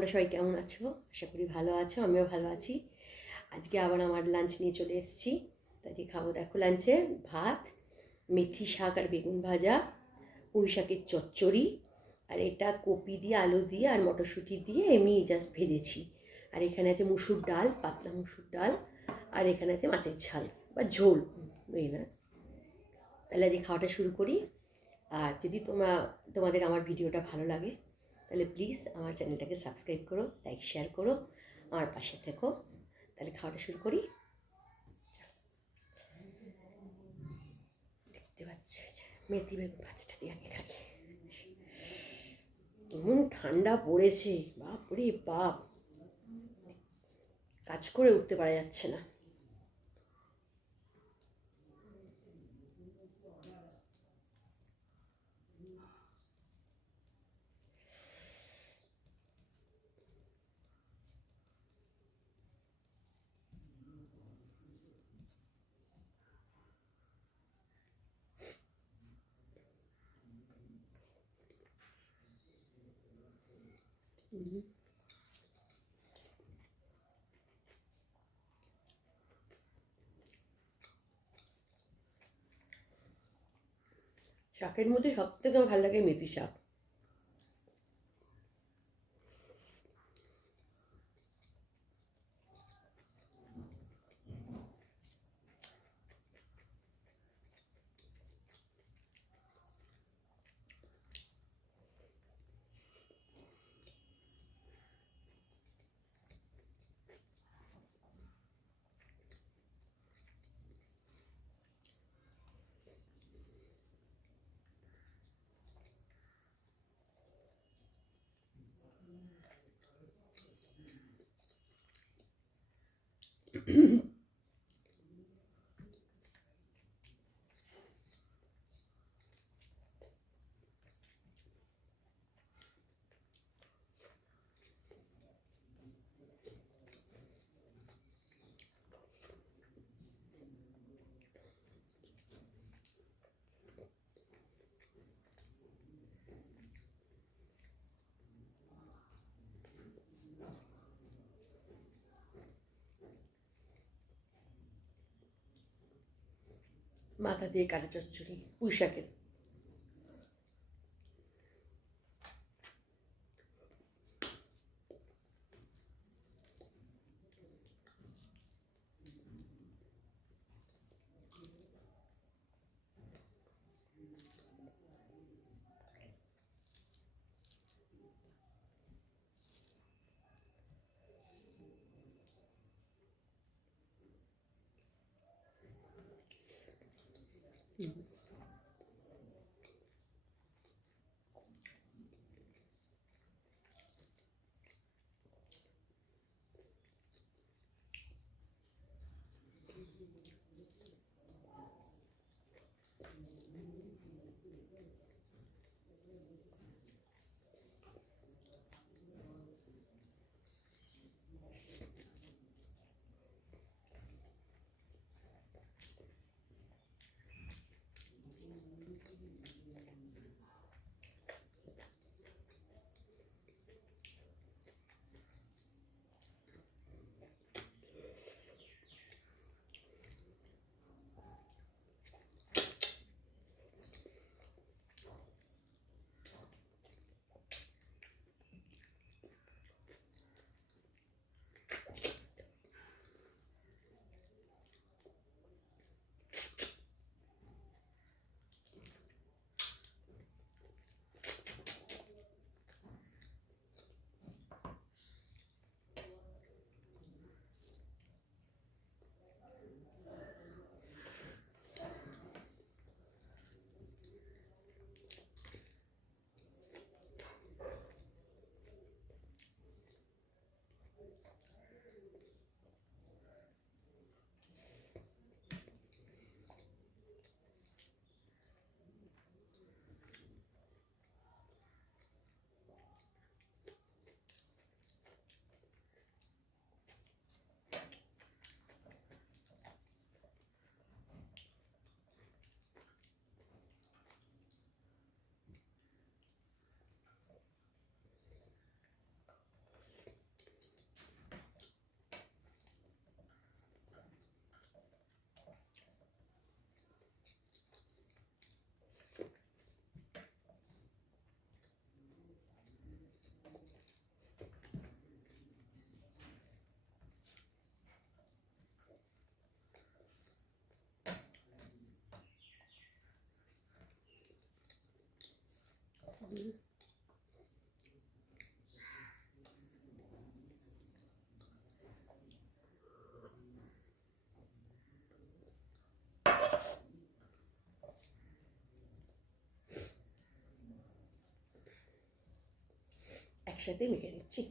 তোমরা সবাই কেমন আছো? আশা করি ভালো আছো, আমিও ভালো আছি। আজকে আবার আমার লাঞ্চ নিয়ে চলে এসেছি। তাই খাবো দেখো লাঞ্চে ভাত, মেথি শাক আর বেগুন ভাজা, পুঁই শাকের চচ্চড়ি, আর এটা কপি দিয়ে আলু দিয়ে আর মটরশুঁটি দিয়ে এমনি জাস্ট ভেজেছি। আর এখানে আছে মুসুর ডাল, পাতলা মুসুর ডাল, আর এখানে আছে মাছের ঝাল বা ঝোল, এই না। তাহলে আজকে খাওয়াটা শুরু করি। আর যদি তোমাদের আমার ভিডিওটা ভালো লাগে তাহলে প্লিজ আমার চ্যানেলটাকে সাবস্ক্রাইব করো, লাইক শেয়ার করো, আমার পাশে থেকো। তাহলে খাওয়াটা শুরু করি। দেখতে পাচ্ছ মেথি বেগুন ভাজাটা দিয়ে আগে খাই। এমন ঠান্ডা পড়েছে, বাপরে বাপ, কাজ করে উঠতে পারা যাচ্ছে না। শাকের মধ্যে সব থেকে আমার ভালো লাগে মেথি শাক। মাথা দিয়ে কাটা চচ্চড়ি পুঁই শাকের। একসাথে মেখে নিচ্ছি।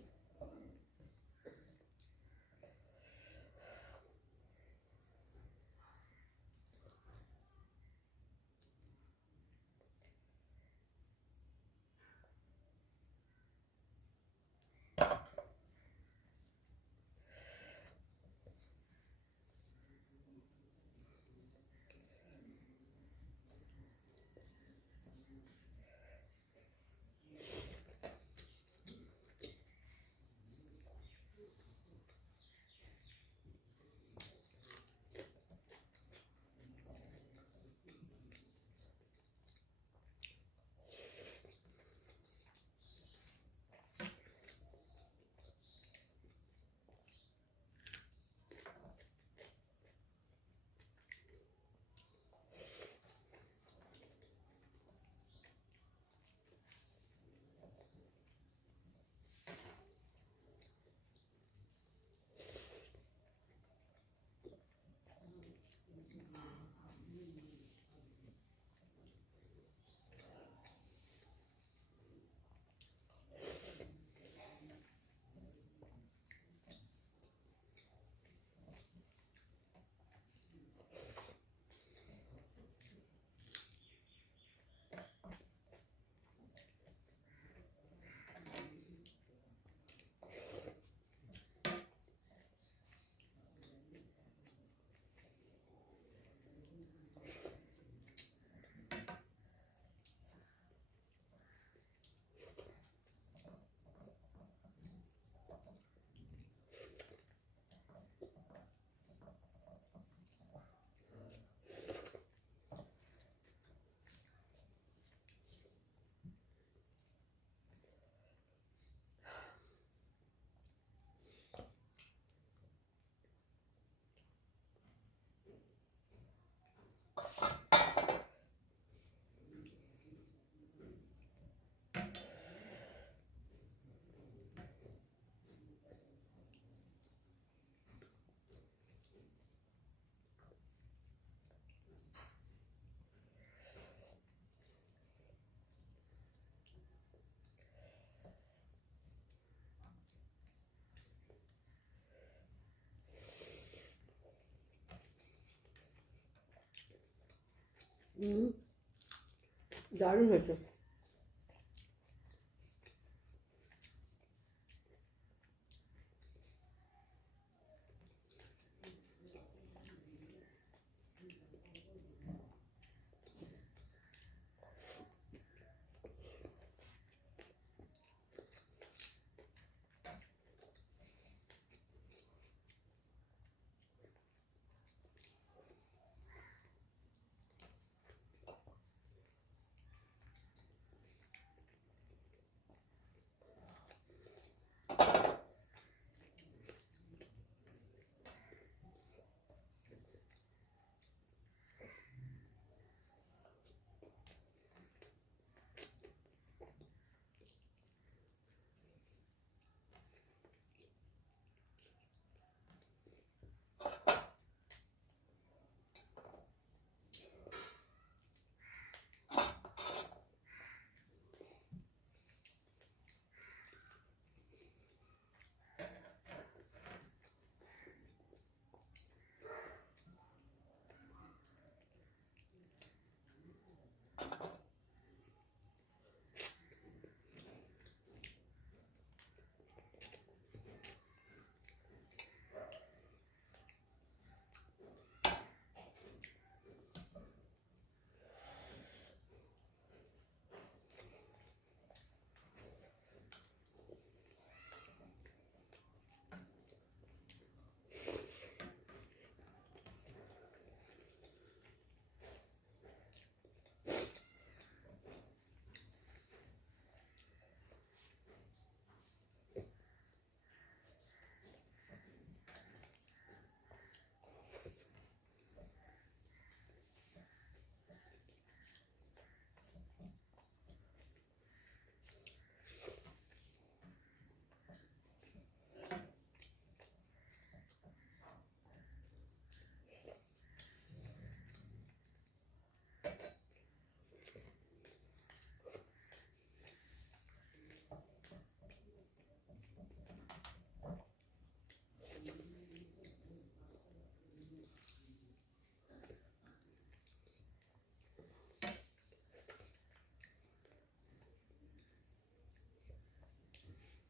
দারুণ হয়েছে।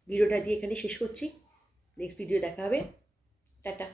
ভিডিওটা আজকে এখানে শেষ করছি। নেক্সট ভিডিও দেখা হবে। টাটা।